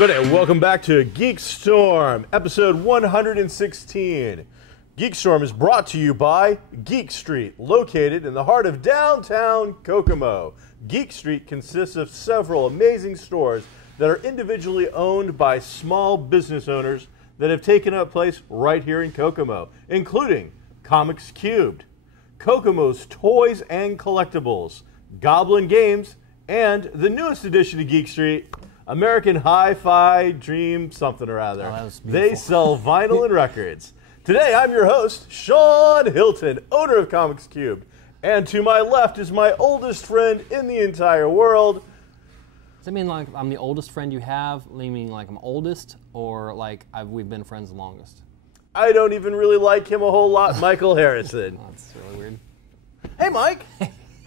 everybody, and welcome back to GeekStorm, episode 116. GeekStorm is brought to you by Geek Street, located in the heart of downtown Kokomo. Geek Street consists of several amazing stores that are individually owned by small business owners that have taken up place right here in Kokomo, including Comics Cubed, Kokomo's Toys and Collectibles, Goblin Games, and the newest addition to Geek Street, American Hi-Fi Dream something or other. Oh, that was beautiful. They sell vinyl and records. Today, I'm your host, Sean Hilton, owner of Comics Cubed. And to my left is my oldest friend in the entire world. Does that mean like I'm the oldest friend you have? Meaning like I'm oldest, or like we've been friends the longest? I don't even really like him a whole lot, Michael Harrison. Oh, that's really weird. Hey, Mike.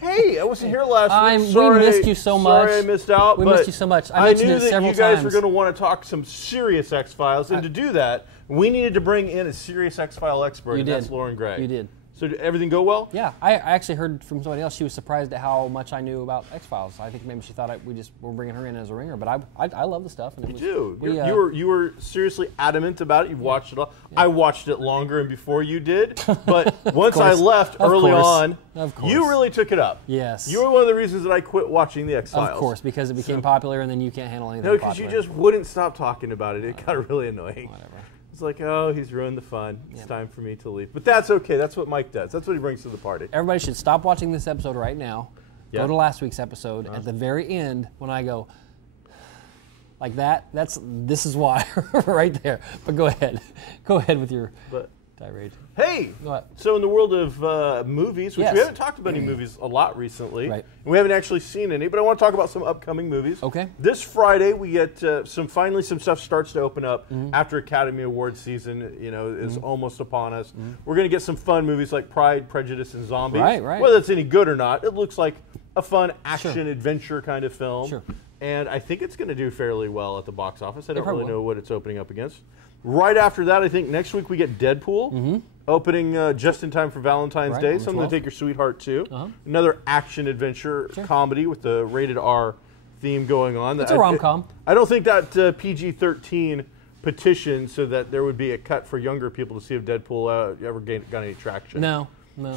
Hey, I wasn't here last week. We missed you so much. Sorry I missed out. We missed you so much. I mentioned knew it several that you guys times. were going to want to talk some serious X-Files, and to do that, we needed to bring in a serious X-File expert, and that's Lauren Gray. You did. So did everything go well? Yeah, I actually heard from somebody else. She was surprised at how much I knew about X-Files. I think maybe she thought we were bringing her in as a ringer, but I love the stuff. And you were seriously adamant about it. You've watched it all. Yeah. I watched it longer and before you did, but once I left early on, you really took it up. Yes. You were one of the reasons that I quit watching the X-Files. Of course, because it became popular, and then you can't handle anything. No, because you just wouldn't stop talking about it. It got really annoying. Whatever. It's like, oh, he's ruined the fun. It's time for me to leave. But that's okay. That's what Mike does. That's what he brings to the party. Everybody should stop watching this episode right now. Yeah. Go to last week's episode. At the very end, when I go like that, this is why right there. But go ahead. Go ahead with your tirade. Hey! What? So in the world of movies, which we haven't talked about any movies a lot recently, and we haven't actually seen any, but I want to talk about some upcoming movies. Okay. This Friday, we get finally some stuff starts to open up after Academy Awards season, is almost upon us. We're going to get some fun movies like Pride, Prejudice, and Zombies. Right. Whether it's any good or not, it looks like a fun action-adventure kind of film. Sure. And I think it's going to do fairly well at the box office. I don't really know what it's opening up against. Right after that, I think next week we get Deadpool, opening just in time for Valentine's Day. Something to take your sweetheart to. Another action-adventure comedy with the rated R theme going on. It's a rom-com. I don't think that PG-13 petition so that there would be a cut for younger people to see if Deadpool ever got any traction. No.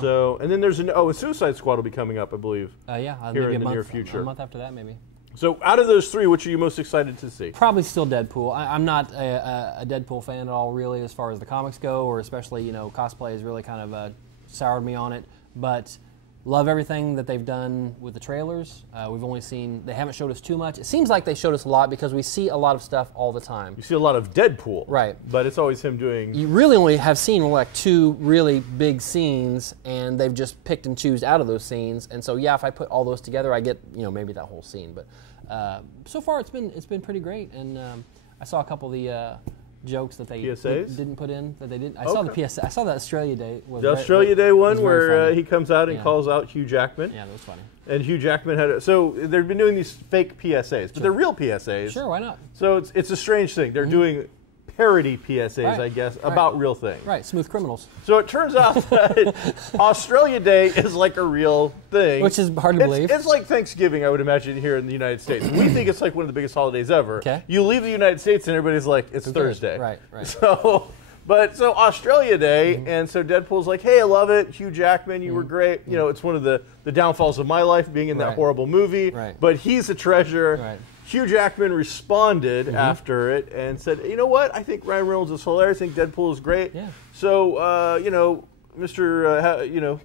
So, and then there's a Suicide Squad will be coming up, I believe. Here in the near future. A month after that, maybe. So out of those three, which are you most excited to see? Probably still Deadpool. I'm not a Deadpool fan at all, really, as far as the comics go, or especially, cosplay has really kind of soured me on it. But love everything that they've done with the trailers. We've only seen, they haven't showed us too much. It seems like they showed us a lot because we see a lot of stuff all the time. You see a lot of Deadpool. Right. But it's always him doing... You really only have seen like two really big scenes, and they've just picked and choose out of those scenes. And so, if I put all those together, I get, maybe that whole scene. But so far, it's been pretty great. And I saw a couple of the jokes that they didn't put in that they didn't. I saw the PSA. I saw the Australia Day. The Australia Day one where he comes out and calls out Hugh Jackman. Yeah, that was funny. And Hugh Jackman had so they've been doing these fake PSAs, but they're real PSAs. Sure, why not? So it's a strange thing. They're doing parody PSAs, I guess, about real things. Right, smooth criminals. So it turns out that Australia Day is like a real thing. Which is hard to believe. It's like Thanksgiving, I would imagine, here in the United States. We think it's like one of the biggest holidays ever. Okay. You leave the United States and everybody's like, it's Thursday. Right. So Australia Day, and so Deadpool's like, hey, I love it. Hugh Jackman, you were great. It's one of the downfalls of my life, being in that horrible movie. Right. But he's a treasure. Right. Hugh Jackman responded after it and said, you know what? I think Ryan Reynolds is hilarious. I think Deadpool is great. Yeah. So, Mr.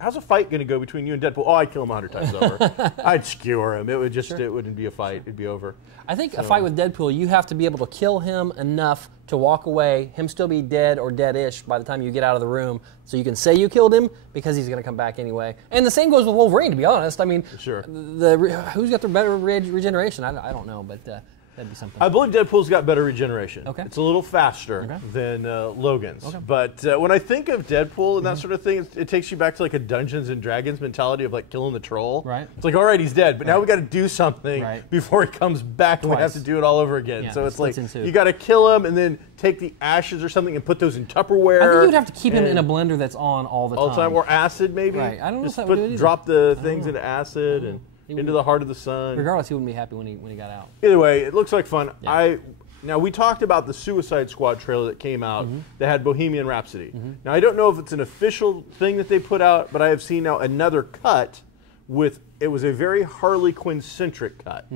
How's a fight going to go between you and Deadpool? Oh, I'd kill him 100 times over. I'd skewer him. It would it wouldn't be a fight. It'd be over. I think a fight with Deadpool, you have to be able to kill him enough to walk away, him still be dead or dead-ish by the time you get out of the room, so you can say you killed him because he's going to come back anyway. And the same goes with Wolverine, to be honest. I mean, who's got the better regeneration? I don't know, but that'd be something. I believe Deadpool's got better regeneration. Okay. It's a little faster than Logan's. Okay. But when I think of Deadpool and that sort of thing, it takes you back to like a Dungeons and Dragons mentality of like killing the troll. Right. It's like, all right, he's dead, but now we got to do something before he comes back and we have to do it all over again. Yeah, so it's like you got to kill him and then take the ashes or something and put those in Tupperware. I think you'd have to keep him in a blender that's on all the time. All the time, or acid maybe. Right. I don't know just if that would do it either. Drop the things into acid and. into the heart of the sun. Regardless, he wouldn't be happy when he got out. Either way, it looks like fun. Yeah. Now, we talked about the Suicide Squad trailer that came out that had Bohemian Rhapsody. Now, I don't know if it's an official thing that they put out, but I have seen now another cut with, it was a very Harley Quinn-centric cut.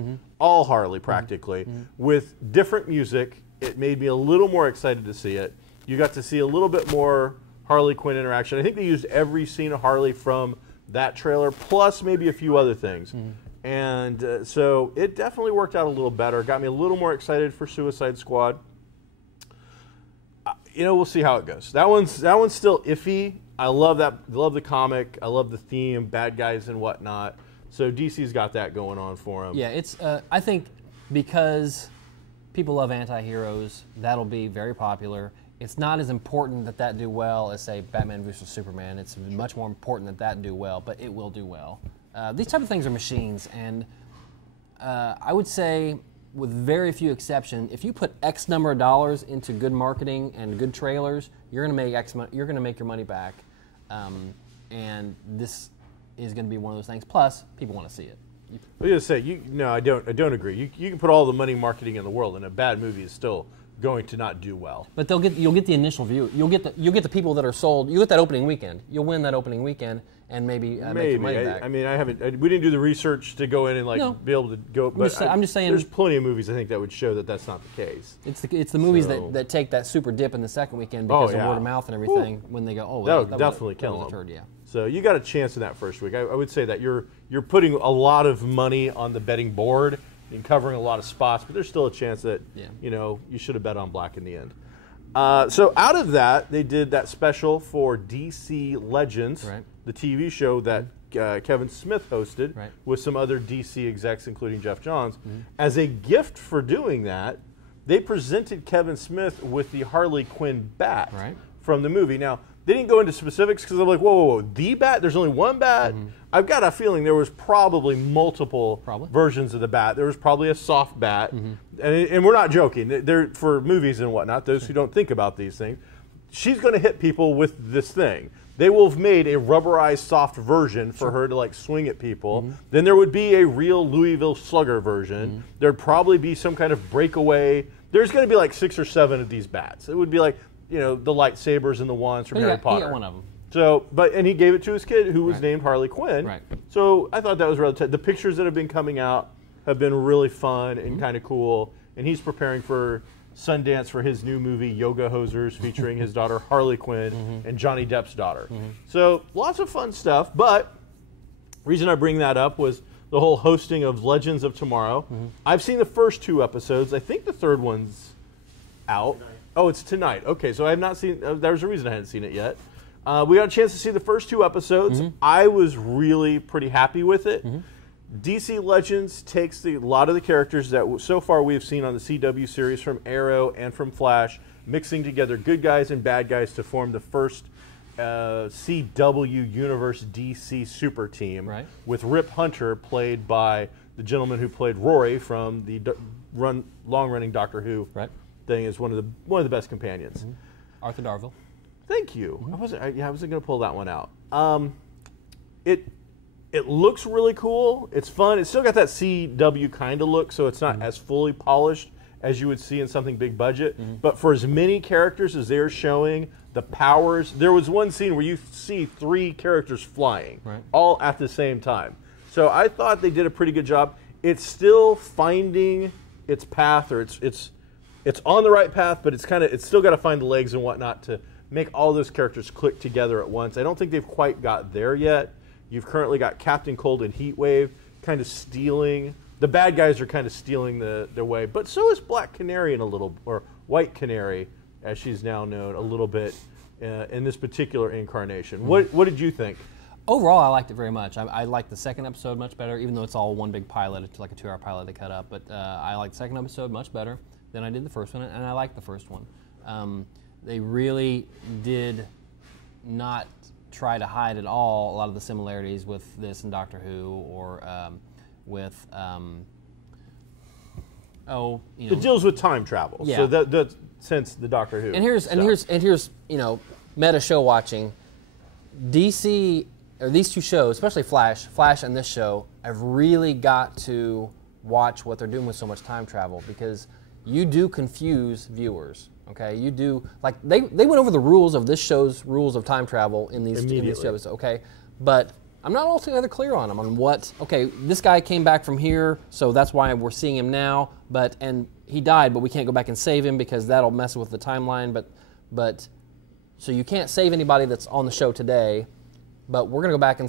All Harley, practically, with different music. It made me a little more excited to see it. You got to see a little bit more Harley Quinn interaction. I think they used every scene of Harley from that trailer, plus maybe a few other things. And so it definitely worked out a little better. Got me a little more excited for Suicide Squad. We'll see how it goes. That one's still iffy. I love that. Love the comic. I love the theme, bad guys and whatnot. So DC's got that going on for them. Yeah, it's. I think because people love anti-heroes, that'll be very popular. It's not as important that do well as, say, Batman vs. Superman. It's much more important that do well, but it will do well. These type of things are machines, and I would say, with very few exceptions, if you put X number of dollars into good marketing and good trailers, you're going to make you're going to make your money back, and this is going to be one of those things. Plus, people want to see it. I was going to say, no, I don't agree. You can put all the money marketing in the world, and a bad movie is still going to not do well. But you'll get the initial view. You'll get the people that are sold. You get that opening weekend. You'll win that opening weekend and maybe make your money back. I mean, we didn't do the research to go in and be able to go. But I'm just saying. There's plenty of movies I think that would show that that's not the case. It's the movies that take that super dip in the second weekend because of word of mouth and everything. When they go, oh, that would definitely kill them. Turd, yeah. So you got a chance in that first week. I would say that you're putting a lot of money on the betting board and covering a lot of spots, but there's still a chance that you should have bet on black in the end. So out of that, they did that special for DC Legends, the TV show that Kevin Smith hosted with some other DC execs, including Jeff Johns. As a gift for doing that, they presented Kevin Smith with the Harley Quinn bat from the movie. Now, they didn't go into specifics because I'm like, whoa, the bat? There's only one bat? I've got a feeling there was probably multiple versions of the bat. There was probably a soft bat. And we're not joking. They're, for movies and whatnot, those who don't think about these things, she's going to hit people with this thing. They will have made a rubberized soft version for her to like swing at people. Then there would be a real Louisville Slugger version. There'd probably be some kind of breakaway. There's going to be like 6 or 7 of these bats. It would be like, the lightsabers and the wands from Harry Potter. He got one of them. So, and he gave it to his kid, who was named Harley Quinn. So I thought that was really the pictures that have been coming out have been really fun and kind of cool. And he's preparing for Sundance for his new movie, Yoga Hosers, featuring his daughter Harley Quinn and Johnny Depp's daughter. So lots of fun stuff. But the reason I bring that up was the whole hosting of Legends of Tomorrow. I've seen the first 2 episodes. I think the third one's out. Oh, it's tonight. Okay, so I have not seen. There was a reason I hadn't seen it yet. We got a chance to see the first 2 episodes. I was really pretty happy with it. DC Legends takes a lot of the characters that so far we have seen on the CW series from Arrow and from Flash, mixing together good guys and bad guys to form the first CW Universe DC super team, with Rip Hunter played by the gentleman who played Rory from the long-running Doctor Who thing, is one of the best companions. Arthur Darvill. Thank you. I wasn't going to pull that one out. It looks really cool. It's fun. It's still got that CW kind of look, so it's not as fully polished as you would see in something big budget. But for as many characters as they're showing, the powers. There was one scene where you see 3 characters flying, all at the same time. So I thought they did a pretty good job. It's still finding its path, or it's on the right path, but it's still got to find the legs and whatnot to make all those characters click together at once. I don't think they've quite got there yet. You've currently got Captain Cold and Heatwave kind of stealing. The bad guys are kind of stealing their way, but so is Black Canary or White Canary, as she's now known, a little bit in this particular incarnation. What did you think? Overall, I liked it very much. I liked the second episode much better, even though it's all one big pilot. It's like a 2-hour pilot they cut up. But I liked the second episode much better than I did the first one, and I liked the first one. They really did not try to hide at all a lot of the similarities with this and Doctor Who, or with it deals with time travel. So that since the Doctor Who. And here's meta show watching. DC or these two shows, especially Flash and this show, I've really got to watch what they're doing with so much time travel, because you do confuse viewers. Okay, you do, like, they went over the rules of this show's rules of time travel in these shows. Okay, but I'm not altogether clear on them, on what, okay, this guy came back from here, so that's why we're seeing him now, and he died, but we can't go back and save him because that'll mess with the timeline, but so you can't save anybody that's on the show today, but we're gonna go back and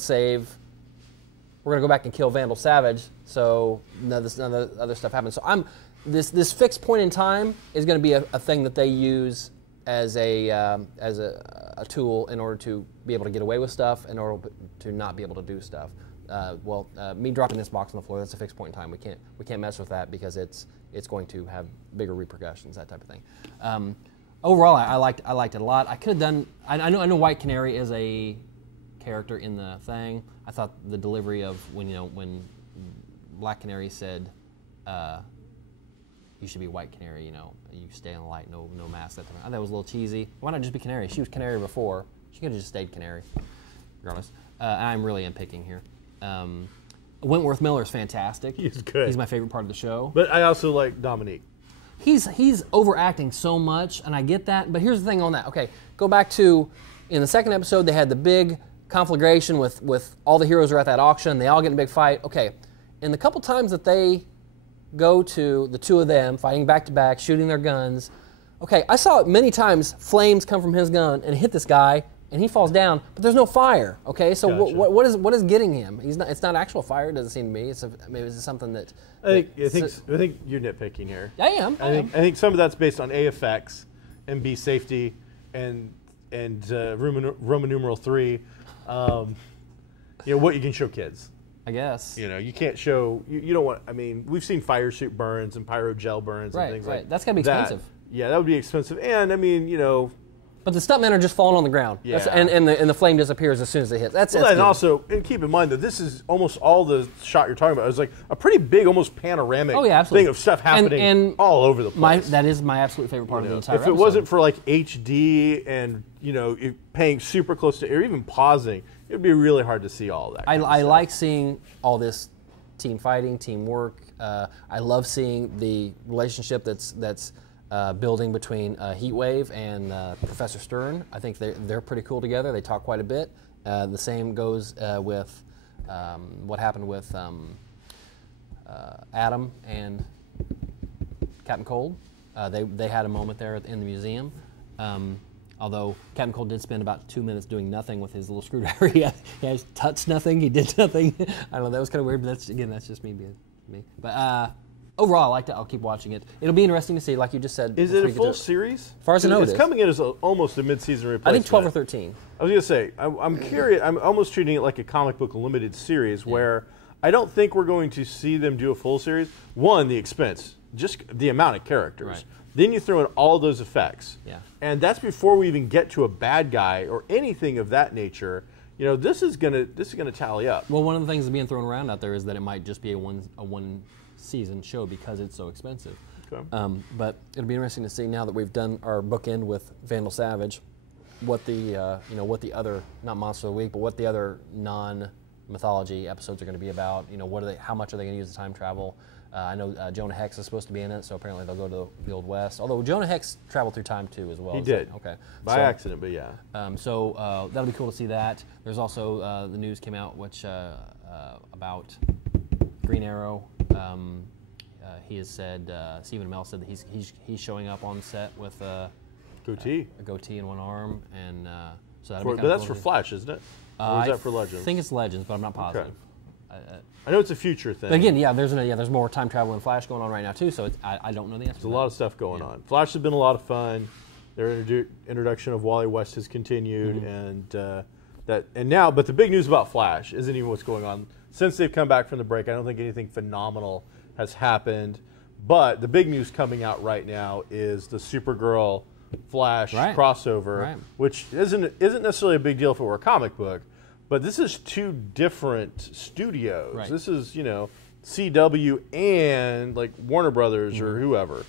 kill Vandal Savage, so none of the other stuff happens. So this fixed point in time is going to be a thing that they use as a tool in order to be able to get away with stuff, in order to not be able to do stuff. Me dropping this box on the floor, that's a fixed point in time. We can't mess with that because it's going to have bigger repercussions, that type of thing. Overall, I liked it a lot. I could have done. I know White Canary is a character in the thing. I thought the delivery of when Black Canary said, "You should be White Canary," you stay in the light, no mask. That thought was a little cheesy. Why not just be Canary? She was Canary before. She could have just stayed Canary, regardless. I'm really picking here. Wentworth Miller is fantastic. He's good. He's my favorite part of the show. But I also like Dominique. He's overacting so much, and I get that. But here's the thing on that. Okay, go back to, in the second episode, they had the big conflagration with all the heroes are at that auction. They all get in a big fight. Okay, in the couple times that they go to the two of them fighting back to back, shooting their guns. Okay, I saw it many times. Flames come from his gun and hit this guy, and he falls down. But there's no fire. Okay, so gotcha. what is getting him? It's not actual fire. It doesn't seem to me. Maybe it's something that. I think you're nitpicking here. I am. I think some of that's based on A, effects, and B, safety, and Roman numeral 3. What you can show kids. I guess. You can't show, you don't want, we've seen fire suit burns and pyro gel burns and things like that. That's going to be expensive. Yeah, that would be expensive. And, But the stuntmen are just falling on the ground. Yeah. And the flame disappears as soon as they hit. And keep in mind that this is almost all the shot you're talking about. It was like a pretty big, almost panoramic thing of stuff happening and all over the place. That is my absolute favorite part of the entire episode. If it wasn't for like HD and, paying super close to, or even pausing, it would be really hard to see all that. I like seeing all this team fighting, teamwork. I love seeing the relationship that's building between Heatwave and Professor Stern. I think they're pretty cool together. They talk quite a bit. The same goes with what happened with Adam and Captain Cold. They had a moment there in the museum. Although Captain Cold did spend about 2 minutes doing nothing with his little screwdriver. He has touched nothing. He did nothing. I don't know. That was kind of weird, but that's just me being me. But overall, I liked it. I'll keep watching it. It'll be interesting to see, like you just said. Is it a full series? As far as I know, it's coming in as almost a mid-season replacement. I think 12 or 13. I was going to say, I'm curious. I'm almost treating it like a comic book limited series where I don't think we're going to see them do a full series. One, the expense, just the amount of characters. Right. Then you throw in all those effects. Yeah. And that's before we even get to a bad guy or anything of that nature. This is gonna tally up. Well, one of the things that's being thrown around out there is that it might just be a one season show because it's so expensive. Okay. But it'll be interesting to see now that we've done our bookend with Vandal Savage, what the other, not Monster of the Week, but what the other non-mythology episodes are going to be about. How much are they going to use the time travel? I know Jonah Hex is supposed to be in it, so apparently they'll go to the Old West. Although Jonah Hex traveled through time too as well. He did. Okay. By accident, but yeah. So that'll be cool to see that. There's also the news came out which about Green Arrow. He has said, Stephen Amell said that he's showing up on set with a goatee and one arm, and so that'll be but that's for Flash, isn't it? Or is that for Legends? I think it's Legends, but I'm not positive. Okay. I know it's a future thing. But again, there's more time travel and Flash going on right now too, so I don't know the answer. There's a lot of stuff going on. Flash has been a lot of fun. Their introduction of Wally West has continued, and now, but the big news about Flash isn't even what's going on since they've come back from the break. I don't think anything phenomenal has happened, but the big news coming out right now is the Supergirl Flash crossover, which isn't necessarily a big deal if it were a comic book. But this is two different studios. Right. This is, CW and like Warner Brothers or whoever.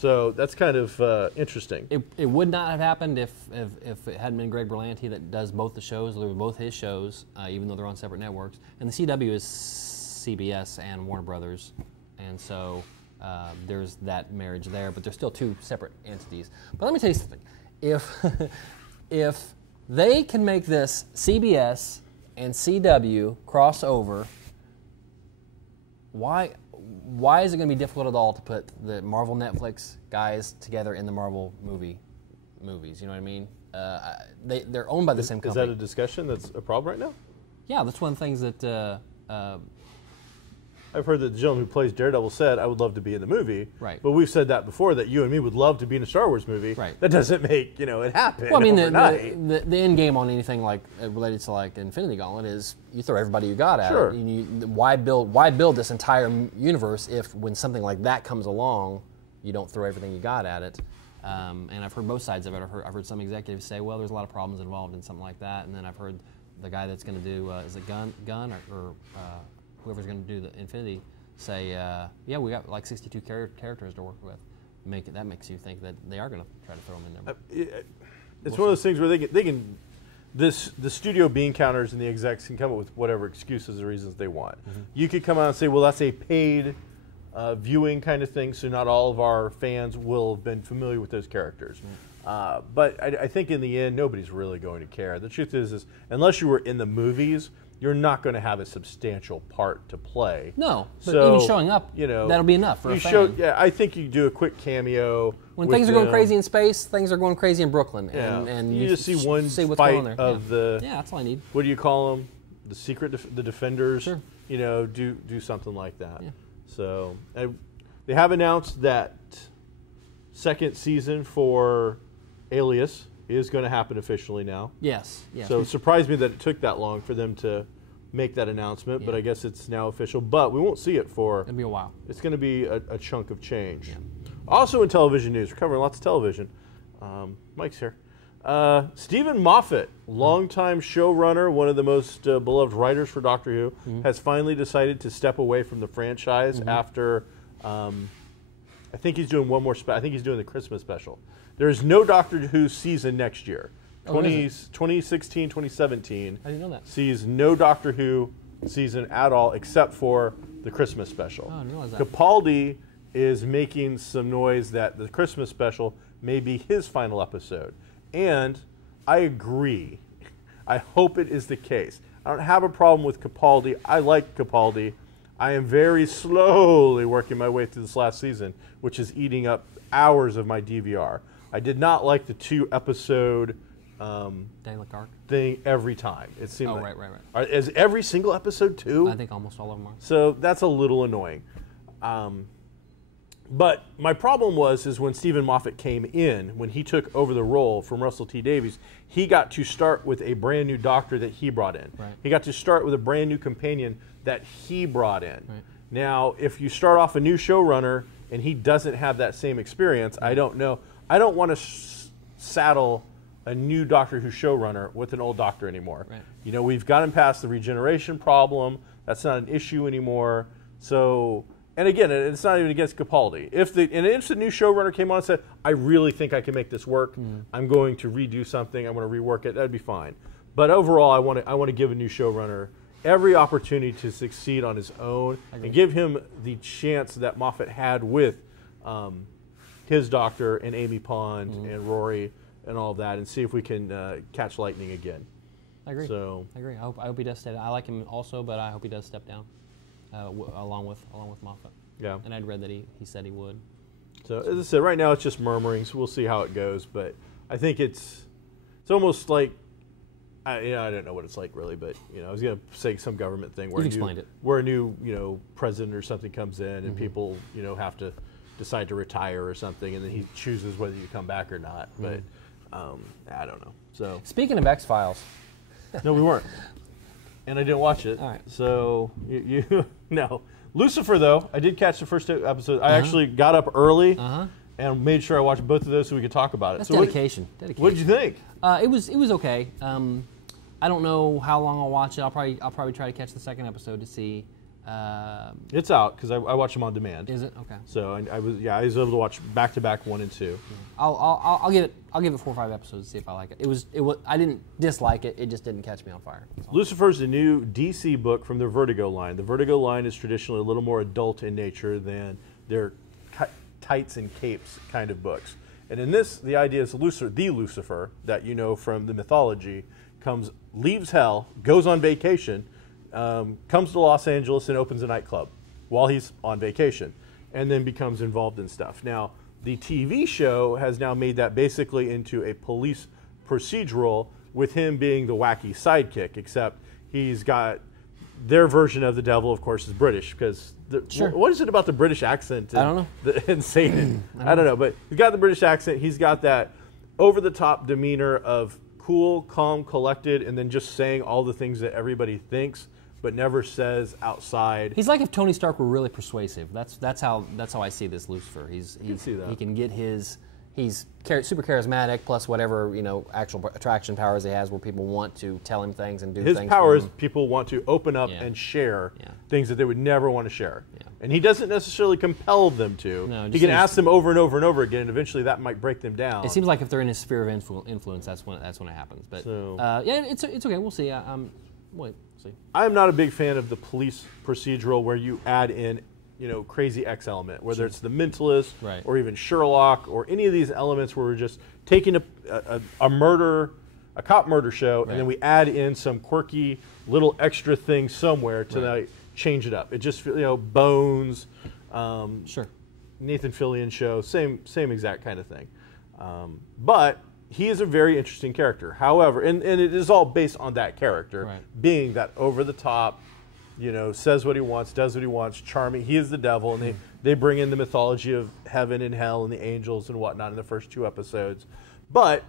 So that's kind of interesting. It would not have happened if it hadn't been Greg Berlanti that does both the shows. They were both his shows, even though they're on separate networks. And the CW is CBS and Warner Brothers, and so there's that marriage there. But they're still two separate entities. But let me tell you something: if they can make this CBS and CW crossover, why is it going to be difficult at all to put the Marvel Netflix guys together in the Marvel movies? You know what I mean? They're owned by the same company. Is that a discussion that's a problem right now? Yeah, that's one of the things that I've heard that the gentleman who plays Daredevil said, I would love to be in the movie. Right. But we've said that before, that you and me would love to be in a Star Wars movie. Right. That doesn't make, it happen Well, I mean, overnight. the end game on anything like related to like Infinity Gauntlet is you throw everybody you got at Sure. it. Why build this entire universe if when something like that comes along, you don't throw everything you got at it? And I've heard both sides of it. I've heard some executives say, well, there's a lot of problems involved in something like that. And then I've heard the guy that's going to do, is it Gunn or whoever's going to do the Infinity say, yeah, we got like 62 characters to work with. That makes you think that they are going to try to throw them in there. It's one of those things where the studio bean counters and the execs can come up with whatever excuses or reasons they want. Mm-hmm. You could come out and say, well, that's a paid viewing kind of thing, so not all of our fans will have been familiar with those characters. Mm-hmm. But I think in the end, nobody's really going to care. The truth is unless you were in the movies, you're not going to have a substantial part to play. No, but so, even showing up, that'll be enough for a fan. I think you do a quick cameo. When things are going crazy in space, things are going crazy in Brooklyn. Yeah. And you just see one what's fight going on there. of the... Yeah, that's all I need. What do you call them? The Defenders? Sure. Do something like that. Yeah. So they have announced that second season for Alias is going to happen officially now. Yes. So it surprised me that it took that long for them to make that announcement, but I guess it's now official. But we won't see it for... It'll be a while. It's going to be a chunk of change. Yeah. Also in television news, we're covering lots of television. Mike's here. Stephen Moffat, longtime showrunner, one of the most beloved writers for Doctor Who, has finally decided to step away from the franchise after... I think he's doing one more I think he's doing the Christmas special. There is no Doctor Who season next year. 2016, 2017 I didn't know that. sees no Doctor Who season at all except for the Christmas special. Oh, I didn't realize that. Capaldi is making some noise that the Christmas special may be his final episode. And I agree. I hope it is the case. I don't have a problem with Capaldi. I like Capaldi. I am very slowly working my way through this last season, which is eating up hours of my DVR. I did not like the 2-episode thing every time. It seemed like, right. Is every single episode 2? I think almost all of them are. So that's a little annoying. But my problem is when Stephen Moffat came in, when he took over the role from Russell T Davies, he got to start with a brand new doctor that he brought in. Right. He got to start with a brand new companion that he brought in. Right. Now, if you start off a new showrunner and he doesn't have that same experience, I don't know. I don't want to saddle a new Doctor Who showrunner with an old doctor anymore. Right. We've gotten past the regeneration problem. That's not an issue anymore. So... And again, it's not even against Capaldi. If the new showrunner came on and said, I really think I can make this work, I'm going to redo something, I'm going to rework it, that'd be fine. But overall, I want to give a new showrunner every opportunity to succeed on his own and give him the chance that Moffat had with his doctor and Amy Pond and Rory and all of that, and see if we can catch lightning again. I agree. So I agree. I hope he does step down. I like him also, but I hope he does step down. Along with Moffat. Yeah. And I'd read that he said he would. So as I said, right now it's just murmurings. We'll see how it goes, but I think it's almost like I don't know what it's like really, but I was going to say some government thing where a new president or something comes in and people have to decide to retire or something, and then he chooses whether you come back or not. But I don't know. So speaking of X-Files, no, we weren't. And I didn't watch it. All right. So, no. Lucifer, though, I did catch the first 2 episodes. I actually got up early and made sure I watched both of those so we could talk about it. That's dedication. What did you think? It was okay. I don't know how long I'll watch it. I'll probably try to catch the second episode to see. It's out because I watch them on demand. Is it? Okay. So I was able to watch back to back 1 and 2. I'll give it 4 or 5 episodes to see if I like it. It was I didn't dislike it. It just didn't catch me on fire. Lucifer's a new DC book from the Vertigo line. The Vertigo line is traditionally a little more adult in nature than their tights and capes kind of books. And in this, the idea is Lucifer that you know from the mythology leaves hell, goes on vacation, comes to Los Angeles and opens a nightclub while he's on vacation, and then becomes involved in stuff. Now, the TV show has now made that basically into a police procedural with him being the wacky sidekick, except he's got their version of the devil, of course, is British, because what is it about the British accent and, I don't know. And Satan? I don't know, but he's got the British accent. He's got that over-the-top demeanor of cool, calm, collected, and then just saying all the things that everybody thinks but never says outside. He's like if Tony Stark were really persuasive. That's how I see this Lucifer. He can get his. He's super charismatic, plus whatever actual attraction powers he has, where people want to tell him things and do things. His power is people want to open up and share things that they would never want to share, and he doesn't necessarily compel them to. No, he can ask them over and over and over again, and eventually that might break them down. It seems like if they're in his sphere of influence, that's when it happens. But it's okay. We'll see. We'll see. I'm not a big fan of the police procedural where you add in crazy X element, whether it's the Mentalist or even Sherlock or any of these elements where we're just taking a cop murder show and then we add in some quirky little extra thing somewhere to change it up. It just Bones, Nathan Fillion show, same exact kind of thing. But he is a very interesting character. However, and it is all based on that character being that over the top. Says what he wants, does what he wants, charming. He is the devil, and they bring in the mythology of heaven and hell and the angels and whatnot in the first 2 episodes. But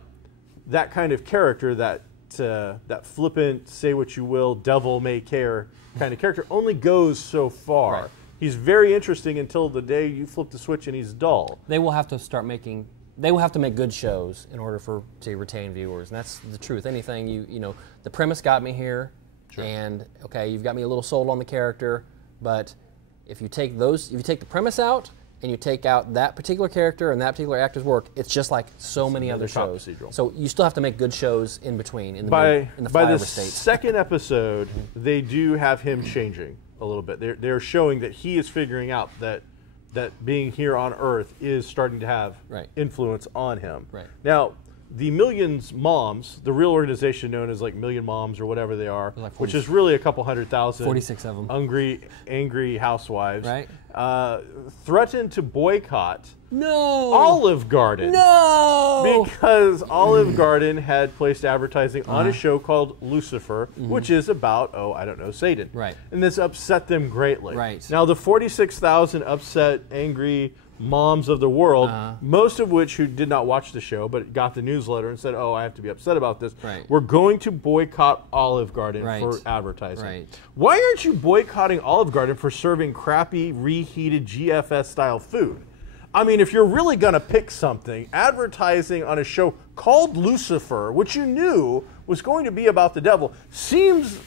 that kind of character, that flippant, say what you will, devil may care kind of character, only goes so far. Right. He's very interesting until the day you flip the switch and he's dull. They will have to make good shows in order to retain viewers, and that's the truth. Anything the premise got me here. Sure. And okay, you've got me a little sold on the character, but if you take the premise out and you take out that particular character and that particular actor's work, it's just like so many other shows. Procedural. So you still have to make good shows in between. By the second episode, they do have him changing a little bit. They're showing that he is figuring out that being here on Earth is starting to have influence on him. Right. Now, the Millions Moms, the real organization known as like Million Moms or whatever they are, which is really a couple 100,000 46 of them angry housewives, threatened to boycott No. Olive Garden. No. Because Olive Garden had placed advertising on a show called Lucifer, which is about, Satan. Right. And this upset them greatly. Right. Now, the 46,000 upset, angry moms of the world, most of which who did not watch the show but got the newsletter and said, oh, I have to be upset about this, we're going to boycott Olive Garden for advertising. Right. Why aren't you boycotting Olive Garden for serving crappy, reheated GFS-style food? I mean, if you're really going to pick something, advertising on a show called Lucifer, which you knew was going to be about the devil, seems,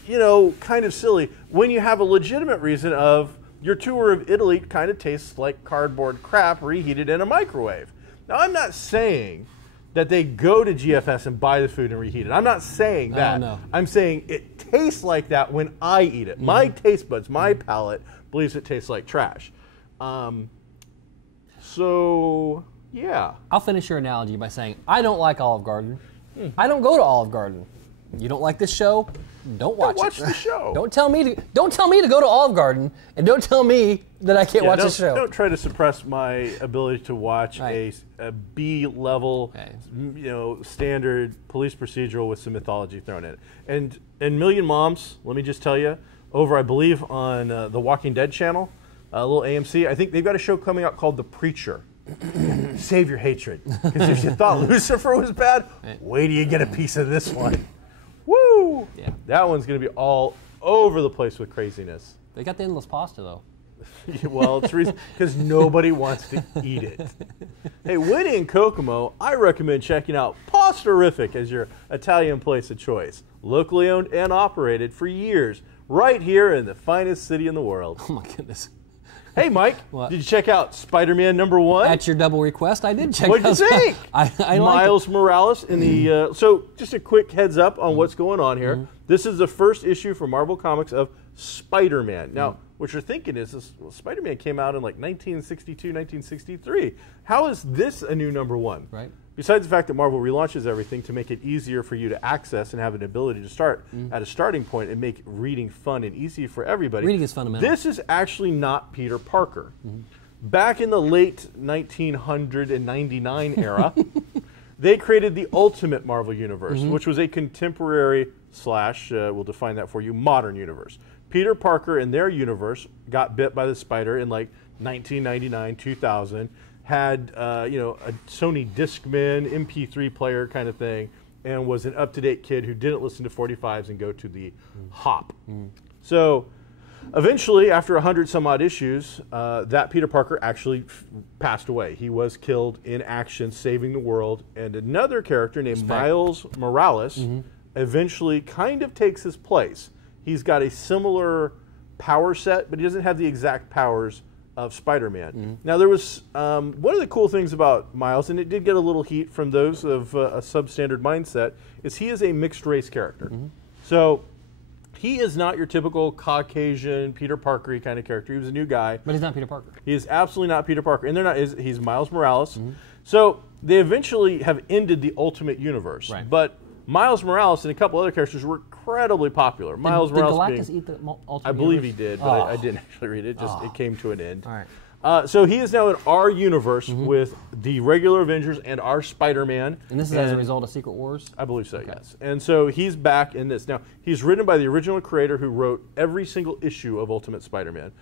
kind of silly when you have a legitimate reason of your tour of Italy kind of tastes like cardboard crap reheated in a microwave. Now, I'm not saying that they go to GFS and buy the food and reheat it. I'm not saying that. No. I'm saying it tastes like that when I eat it. My taste buds, my palate, believes it tastes like trash. So, yeah. I'll finish your analogy by saying, I don't like Olive Garden. I don't go to Olive Garden. You don't like this show? Don't watch the show. Don't tell me to go to Olive Garden, and don't tell me that I can't watch the show. Don't try to suppress my ability to watch a B-level, standard police procedural with some mythology thrown in it. And Million Moms, let me just tell you, over I believe on the Walking Dead channel, a little AMC, I think they've got a show coming out called The Preacher. Save your hatred, because if you thought Lucifer was bad, wait till you get a piece of this one. Woo! Yeah. That one's going to be all over the place with craziness. They got the endless pasta, though. Well, it's because nobody wants to eat it. Hey, when in Kokomo, I recommend checking out Pastorific as your Italian place of choice. Locally owned and operated for years, right here in the finest city in the world. Oh my goodness. Hey, Mike, What? did you check out Spider-Man #1? At your double request, I did check What'd you out. think? I Miles Morales in the so just a quick heads up on what's going on here. Mm-hmm. This is the first issue from Marvel Comics of Spider-Man. Now, what you're thinking is this, well, Spider-Man came out in like 1962, 1963. How is this a new #1? Right. Besides the fact that Marvel relaunches everything to make it easier for you to access and have an ability to start at a starting point and make reading fun and easy for everybody. Reading is fundamental. This is actually not Peter Parker. Back in the late 1999 era, they created the Ultimate Marvel Universe, which was a contemporary / we'll define that for you, modern universe. Peter Parker in their universe got bit by the spider in like 1999, 2000, had a Sony Discman MP3 player kind of thing, and was an up-to-date kid who didn't listen to 45s and go to the hop. So eventually, after 100 some odd issues, that Peter Parker actually passed away. He was killed in action, saving the world, and another character named Miles Morales eventually kind of takes his place. He's got a similar power set, but he doesn't have the exact powers of Spider-Man. Now, there was one of the cool things about Miles, and it did get a little heat from those of a substandard mindset, is he is a mixed race character. So he is not your typical Caucasian Peter Parker-y kind of character. He was a new guy. But he's not Peter Parker. He is absolutely not Peter Parker, and they're not. He's Miles Morales. So they eventually have ended the Ultimate Universe, Right. But Miles Morales and a couple other characters were incredibly popular. Miles Did Morales Galactus being, eat the Ultimate I believe Universe? he did, but I didn't actually read it. It came to an end. All right. So he is now in our universe with the regular Avengers and our Spider-Man. And this is as a result of Secret Wars? I believe so, yes. And so he's back in this. Now, he's written by the original creator who wrote every single issue of Ultimate Spider-Man,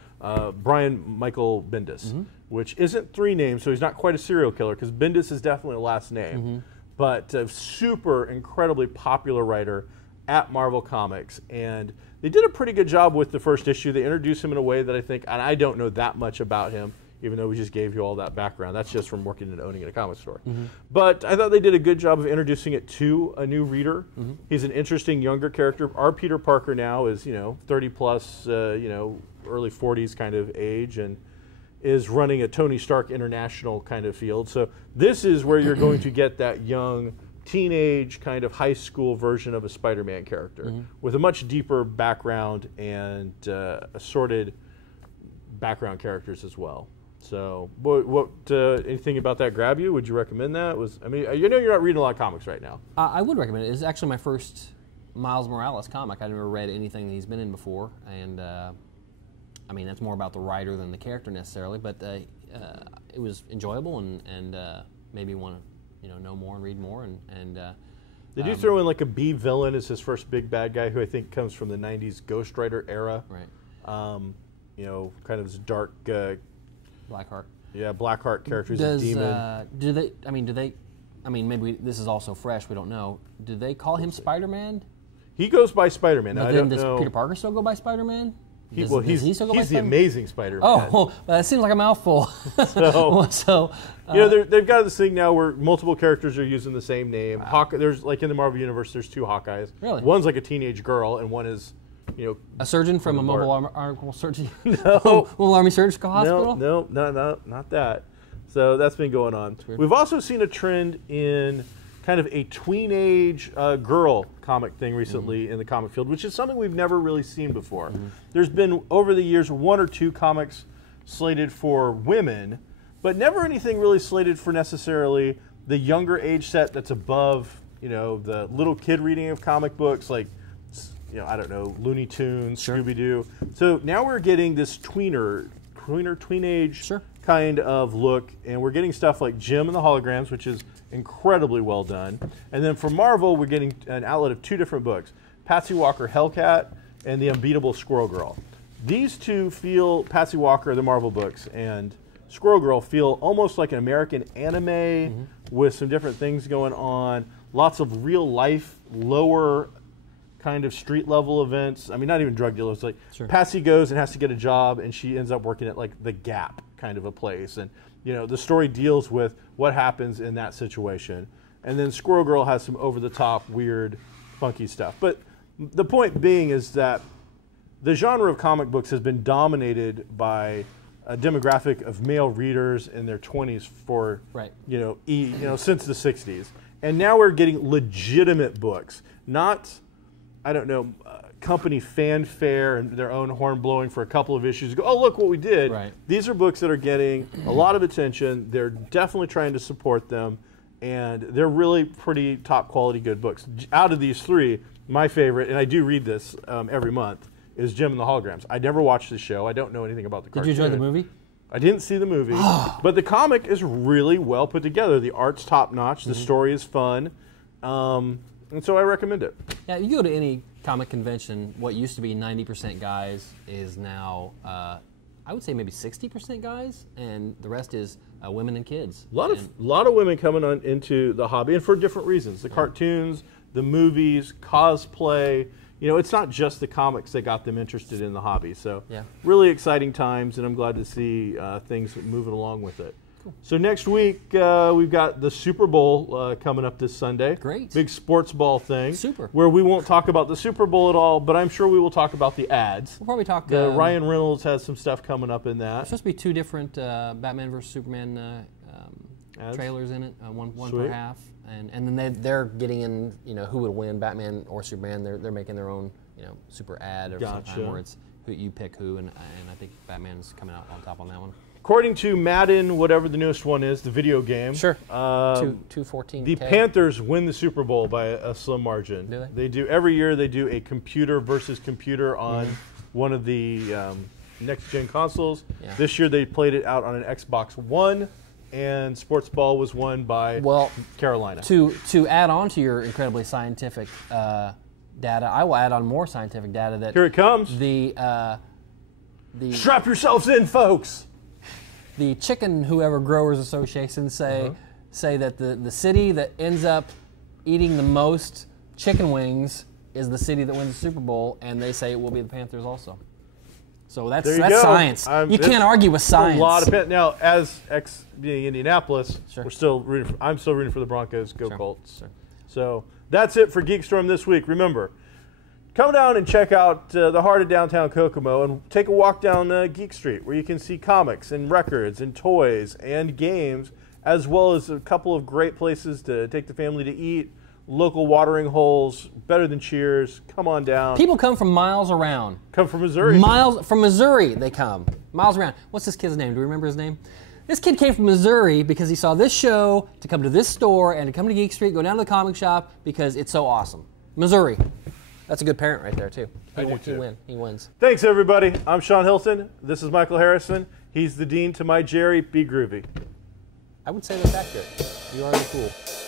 Brian Michael Bendis, which isn't 3 names, so he's not quite a serial killer, because Bendis is definitely a last name. But a super, incredibly popular writer at Marvel Comics. And they did a pretty good job with the first issue. They introduced him in a way that I think, and I don't know that much about him, even though we just gave you all that background. That's just from working and owning at a comic store. But I thought they did a good job of introducing it to a new reader. He's an interesting younger character. Our Peter Parker now is, 30 plus, early 40s kind of age, and is running a Tony Stark International kind of field. So this is where you're going to get that young teenage kind of high school version of a Spider-Man character with a much deeper background and assorted background characters as well. So, what anything about that grab you? Would you recommend that? You're not reading a lot of comics right now. I would recommend it. It's actually my first Miles Morales comic. I'd never read anything that he's been in before, and that's more about the writer than the character necessarily. But it was enjoyable, and made me want to know more and read more. And Did you throw in like a B villain as his first big bad guy, who I think comes from the '90s Ghost Rider era? Right. Kind of this dark. Blackheart. Yeah, Blackheart character is a demon. Maybe this is also fresh, we don't know. Do they call him Spider-Man? He goes by Spider-Man. But I then don't does know. Peter Parker still go by Spider-Man? He's still go by the Spider-Man? Amazing Spider-Man. Oh, well, that seems like a mouthful. So they've got this thing now where multiple characters are using the same name. There's like in the Marvel universe, there's 2 Hawkeyes. Really? One's like a teenage girl, and one is, a surgeon from a mobile army surgical hospital? No, not that. So that's been going on. We've also seen a trend in kind of a tween-age girl comic thing recently in the comic field, which is something we've never really seen before. There's been, over the years, 1 or 2 comics slated for women, but never anything really slated for necessarily the younger age set that's above, the little kid reading of comic books, like, I don't know, Looney Tunes, Scooby-Doo. So now we're getting this tweenage kind of look, and we're getting stuff like Jim and the Holograms, which is incredibly well done. And then for Marvel, we're getting an outlet of 2 different books, Patsy Walker Hellcat and The Unbeatable Squirrel Girl. These 2 feel, Patsy Walker, the Marvel books, and Squirrel Girl feel almost like an American anime with some different things going on, lots of real life, lower kind of street level events. Not even drug dealers. Like Patsy goes and has to get a job, and she ends up working at like the Gap kind of a place. And the story deals with what happens in that situation. And then Squirrel Girl has some over the top, weird, funky stuff. But the point being is that the genre of comic books has been dominated by a demographic of male readers in their 20s for Right. Since the 60s, and now we're getting legitimate books, not company fanfare and their own horn blowing for a couple of issues. Go, oh look what we did. Right. These are books that are getting a lot of attention. They're definitely trying to support them, and they're really pretty top quality good books. Out of these three, my favorite, and I do read this every month, is Jim and the Holograms. I never watched the show. I don't know anything about the cartoon. Did you enjoy the movie? I didn't see the movie, but the comic is really well put together. The art's top notch. The story is fun, and so I recommend it. Yeah, you go to any comic convention, what used to be 90% guys is now, I would say maybe 60% guys, and the rest is women and kids. A lot of women coming on into the hobby, and for different reasons. The cartoons, the movies, cosplay. It's not just the comics that got them interested in the hobby. So really exciting times, and I'm glad to see things moving along with it. Cool. So next week, we've got the Super Bowl coming up this Sunday. Great. Big sports ball thing. Super. Where we won't talk about the Super Bowl at all, but I'm sure we will talk about the ads. We'll probably talk... Ryan Reynolds has some stuff coming up in that. There's supposed to be two different Batman vs. Superman trailers in it, one per half. And then they're getting in, who would win, Batman or Superman. They're making their own, super ad or something where it's who you pick who, and I think Batman's coming out on top on that one. According to Madden, whatever the newest one is, the video game. Sure. 214. The Panthers win the Super Bowl by a slim margin. Do they? They do every year. They do a computer versus computer on one of the next-gen consoles. Yeah. This year they played it out on an Xbox One. And sports ball was won by Carolina. To add on to your incredibly scientific data, I will add on more scientific data that here it comes. The strap yourselves in, folks. The Chicken Whoever Growers Association say that the city that ends up eating the most chicken wings is the city that wins the Super Bowl, and they say it will be the Panthers also. So that's science. You can't argue with science. A lot of now, as being Indianapolis, we're still rooting. I'm still rooting for the Broncos. Go Colts. Sure. So that's it for GeekStorm this week. Remember, come down and check out the heart of downtown Kokomo and take a walk down Geek Street, where you can see comics and records and toys and games, as well as a couple of great places to take the family to eat. Local watering holes, better than Cheers. Come on down. People come from miles around. Come from Missouri. Miles from Missouri, they come. Miles around. What's this kid's name? Do you remember his name? This kid came from Missouri because he saw this show, to come to this store, and to come to Geek Street, go down to the comic shop because it's so awesome. Missouri. That's a good parent right there, too. He wins. Thanks, everybody. I'm Sean Hilton. This is Michael Harrison. He's the dean to my Jerry. Be groovy. I would say that's accurate. You are the fool.